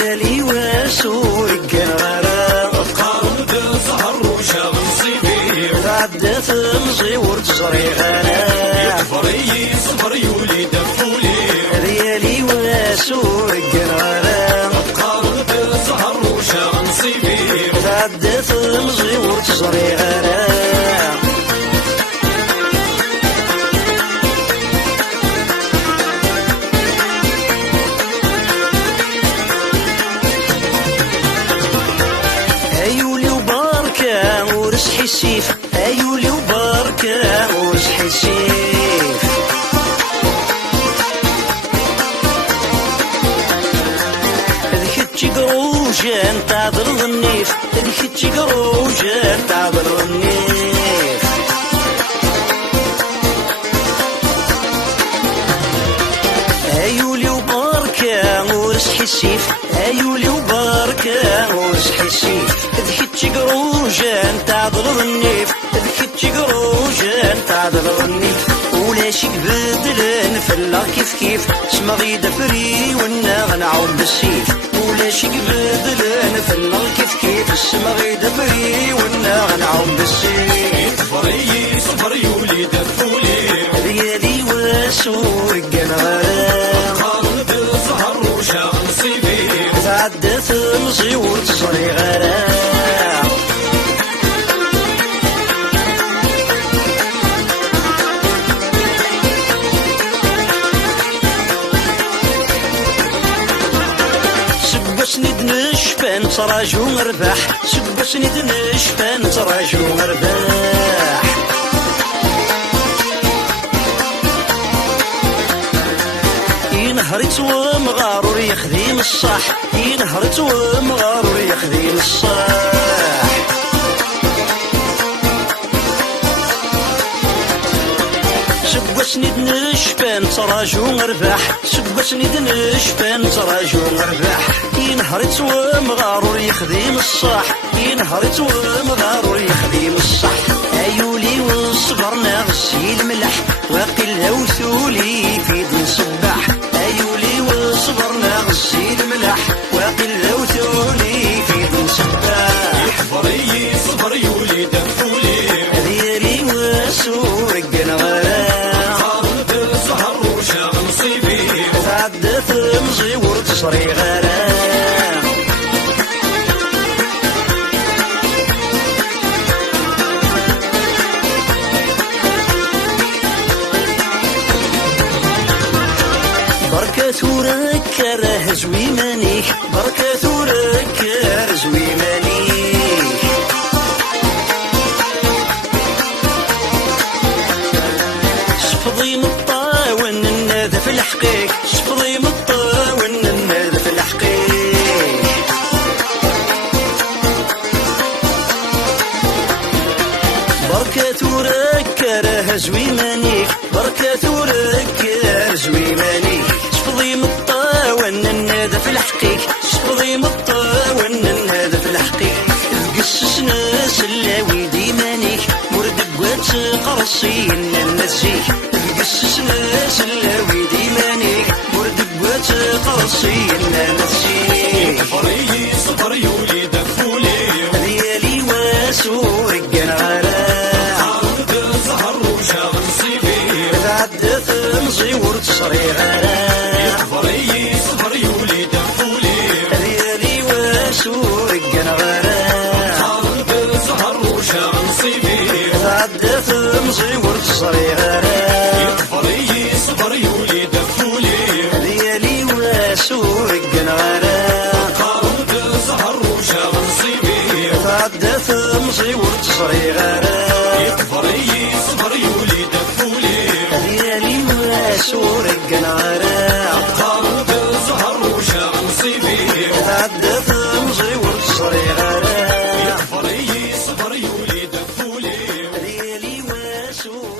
ديالي واسور القرارة قارن بالزهر وشاغل صيفي تعدات مزيور تزري غانا يكفري صبر يولي دفولي ديالي واسور القرارة قارن بالزهر وشاغل صيفي تعدات مزيور تزري غانا ايولي وباركة ورسحي السيف ايولي وباركة ورسحي السيف ذكتشي قروجة تعذر النيف ذكتشي قروجة تعذر النيف ايولي وباركة ورسحي السيف ايولي وباركة ورسحي السيف ذكتشي قروجة تعذر النيف ذكتشي قروجة تعذر النيف ولا شي بدلن فلا كيف كيف سما غيدا فري ونا غنعود بالسيف ولا شي بدلن فلا كيف كيف سما غيدا فري ونا غنعود بالسيف يكفري صبر يولي دفولي ديالي واسور القنارة قارن بالزهر وشاغل صيفي تعدت مزيور تصري غرام سبسني دنشفان تراجو مرباح سبسني دنشفان تراجو مرباح ينهرت ومغارور يخدم الصح ينهرت ومغارور يخدم الصح سبسني دنشفان تراجو مرباح سبسني دنشفان تراجو مرباح ينهرت ومغارور يخدم الصح ينهرت ومغارور يخدم الصح ايولي وصبرنا غسي الملح وقل وثولي في دن صباح ايولي وصبرنا غسي الملح وقل وثولي في دن صباح يكفري صبر يولي دفولي ديالي واسور القنارة قارن بالزهر وشاغل صيفي تعدت مزيور تصري غرام بركة ورك رهزوي مانيك بركة ورك رهزوي مانيك شفضي مطاون النادى في الحقيق شفضي مطاون النادى في الحقيق بركة ورك رهزوي مانيك بركة ورك رهزوي مانيك شفضي مطاون النادى في الحقيق شفضي مطاون النادى في الحقيق تقصص ناس اللاوي ديمانيك مرد قوات قرصي النسيك تقصص ناس اللاوي ديمانيك مرد قوات قرصي النسيك يكفري صبر يولي دفولي ديالي واسور القنارة قارن بالزهر وشاغل صيفي تعدت مزيور تصري غرام يكفري صبر يولي دفولي ديالي واسور القنارة قارن بالزهر وشاغل صيفي تعدت مزيور تصري غرام يكفري صبر يولي دفولي ديالي واسور القنارة قارن بالزهر وشاغل صيفي تعدت مزيور تصري غرام يكفري صبر يولي دفولي ديالي واسور القنارة قارن بالزهر وشاغل صيفي تعدت مزيور تصري غرام يكفري صبر يولي دفولي ديالي واسور